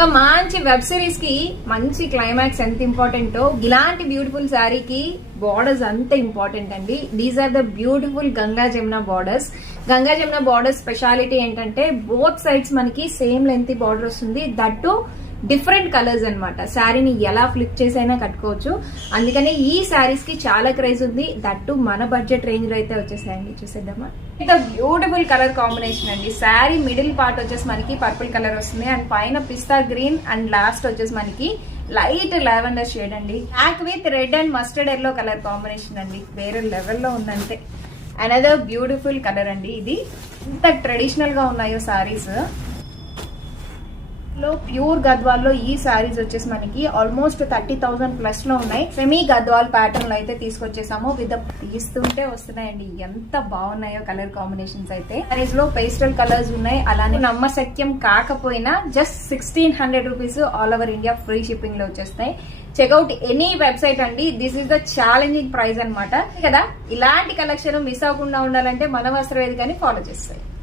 ఒక మంచి web series కి మంచి క్లైమాక్స్ ఎంత ఇంపార్టెంటో ఇలాంటి బ్యూటిఫుల్ శారీకి బార్డర్స్ అంత ఇంపార్టెంట్ అండి. These are the beautiful Ganga Jamuna borders. Ganga Jamuna borders speciality ఏంటంటే బోత్ సైడ్స్ మనకి సేమ్ లెంత్ బార్డర్ వస్తుంది, దట్టు డిఫరెంట్ కలర్స్ అన్నమాట. శారీని ఎలా ఫ్లిప్ చేసైనా కట్టుకోవచ్చు. అందుకని ఈ శారీస్ కి చాలా క్రేజ్ ఉంది, దట్టు మన బడ్జెట్ రేంజ్ లో అయితే వచ్చేసాయండి. చూసేద్దామా, ఇంత బ్యూటిఫుల్ కలర్ కాంబినేషన్ అండి. శారీ మిడిల్ పార్ట్ వచ్చేసి మనకి పర్పుల్ కలర్ వస్తుంది అండ్ పైన పిస్తా గ్రీన్ అండ్ లాస్ట్ వచ్చేసి మనకి లైట్ లావెండర్ షేడ్ అండి. Black with red and mustard yellow colour combination అండి. వేరే లెవెల్లో ఉందంటే. అనదర్ బ్యూటిఫుల్ కలర్ అండి. ఇది ఇంత ట్రెడిషనల్ గా ఉన్నాయో సారీస్ లో ప్యూర్ గద్వాల్లో ఈ సారీస్ వచ్చేసి మనకి ఆల్మోస్ట్ 30,000 ప్లస్ లో ఉన్నాయి. సెమీ గద్వాల్ ప్యాటర్న్ లో అయితే తీసుకొచ్చేసాము. విత్ తీస్తుంటే వస్తున్నాయండి. ఎంత బాగున్నాయో కలర్ కాంబినేషన్స్ అయితే. సారీస్ లో పేస్టల్ కలర్స్ ఉన్నాయి. అలానే నమ్మశక్యం కాకపోయినా just 1600 rupees all over India free shipping లో వచ్చేస్తాయి. చెక్అవుట్ ఎనీ వెబ్సైట్ అండి. This is the challenging price అనమాట కదా. ఇలాంటి కలెక్షన్ మిస్ అవ్వకుండా ఉండాలంటే మన వస్త్ర వేదికని ఫాలో చేస్తాయి.